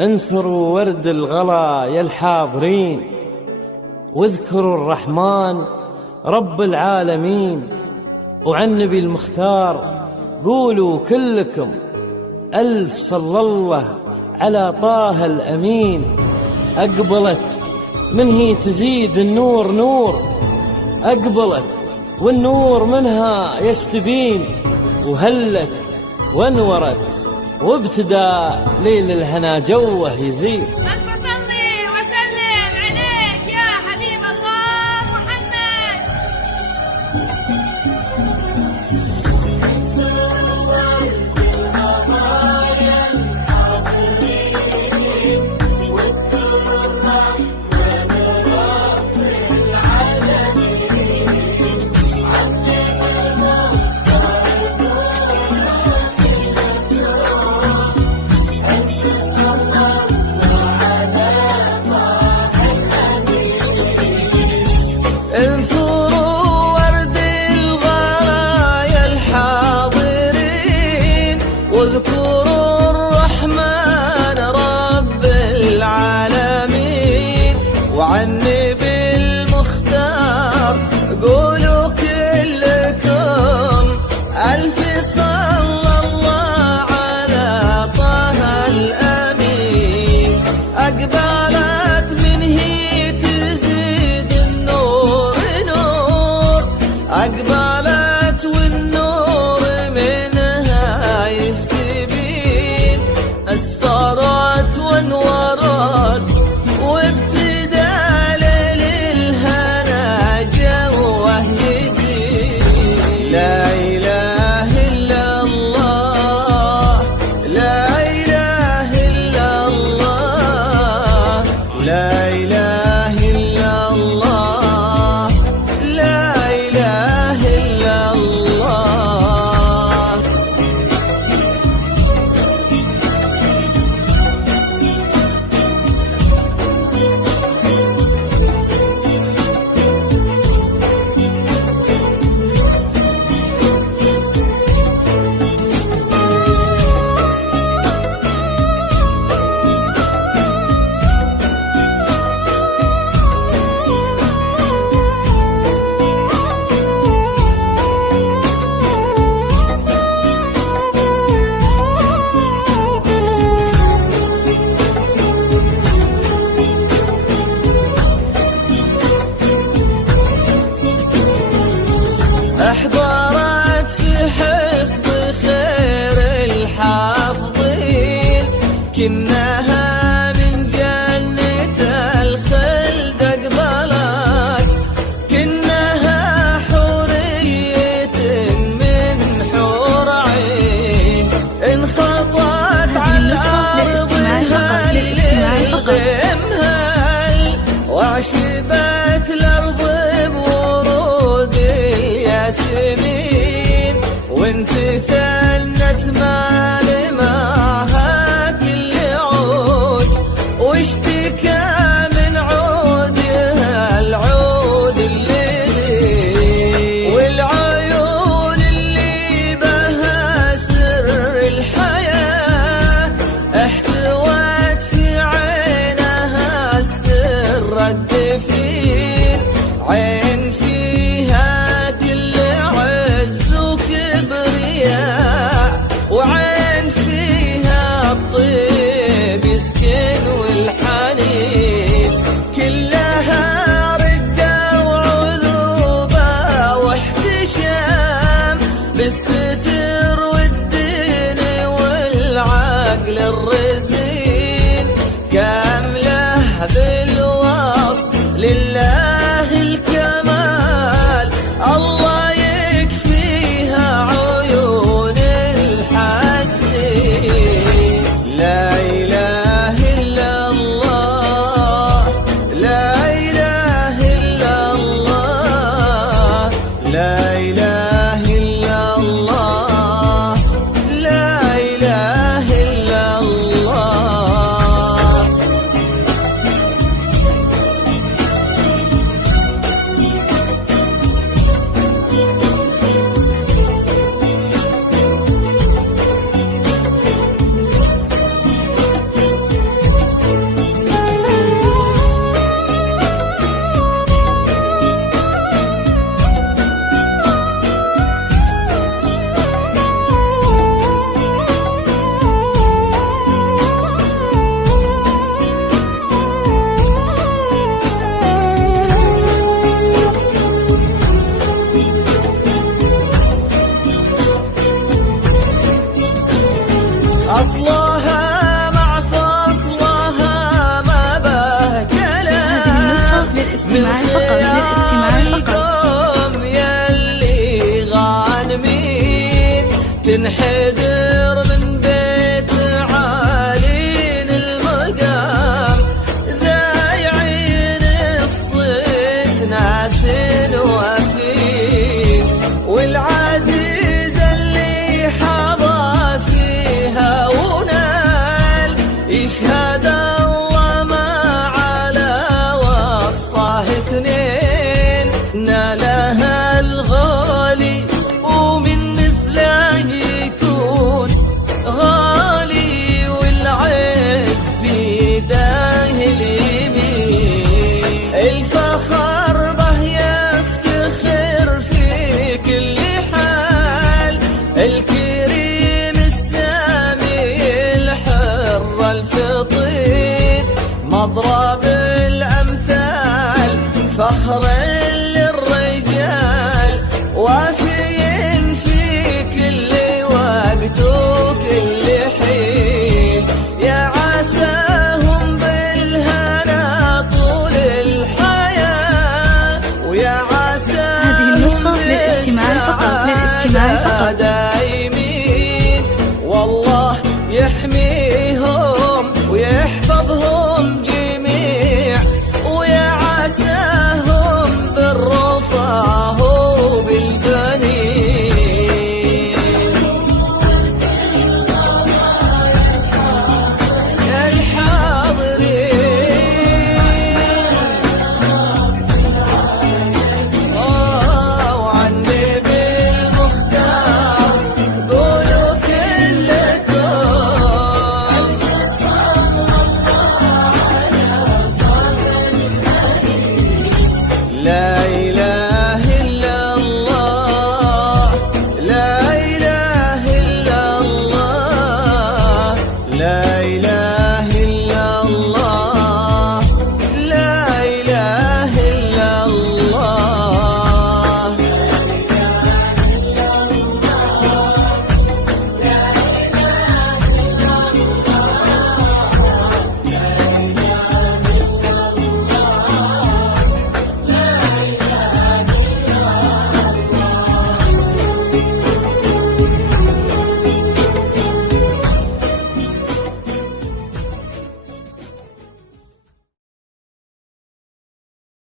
انثروا ورد الغلا يا الحاضرين، واذكروا الرحمن رب العالمين، وعن نبي المختار قولوا كلكم ألف صلى الله على طه الأمين. أقبلت من هي تزيد النور نور، أقبلت والنور منها يستبين، وهلت وانورت وابتدى ليل الهنا جوه يزيد. ألف صلي وسلم عليك يا حبيب الله محمد. واذكروا الرحمن رب العالمين، وعن نبي المختار قولوا كلكم ألف صلى الله على طه الأمين. أقبلت من هي تزيد النور نور، أقبلت والنور منها يستبين، أسفرت وانورت وابتدى ليل الهنا جوه يزيد. لا إله إلا الله، لا إله إلا الله، لا إله إلا الله، لا إله إلا الله. احضرت في حفظ خير الحافظين، كناها من جنة الخلد أقبلت، كناها حورية من حور عين، انخطت على الأرض هل وعشبت الأرض بورود الياسمين، وانت ثنت مال معها كل عود، واشتكى من عودها العود الليلي، والعيون اللي بها سر الحياة احتوت في عينها السر الدفين، عين فيها كل عز وكبرياء ينحدر من بيت عالين المقام، ذا يعين الصيت ناس وفيه، والعزيز اللي حظى فيها ونال يشهد الله ما على وصفه اثنين نالها